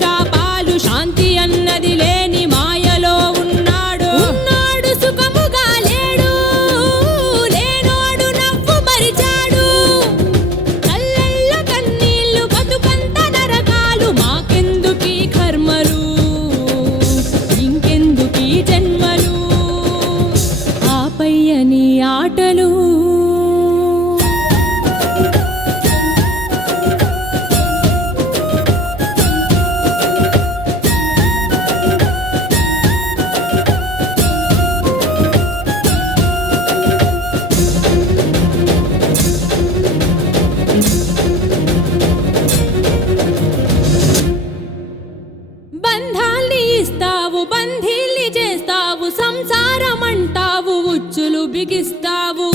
శాపాలు శాంతి అన్నది లేని మాయలో ఉన్నాడు సుఖముగా లేడు లేనోడు నవ్వు మరిచాడు కళ్ళల్లో కన్నీళ్లు బతుకంత నరకాలు మాకెందుకీ కర్మలు ఇంకెందుకీ జన్మలు ఆపయ్యని ఆటలు బంధాల్ని ఇస్తావు బంధీల్ని చేస్తావు సంసారం అంటావు ఉచ్చులు బిగిస్తావు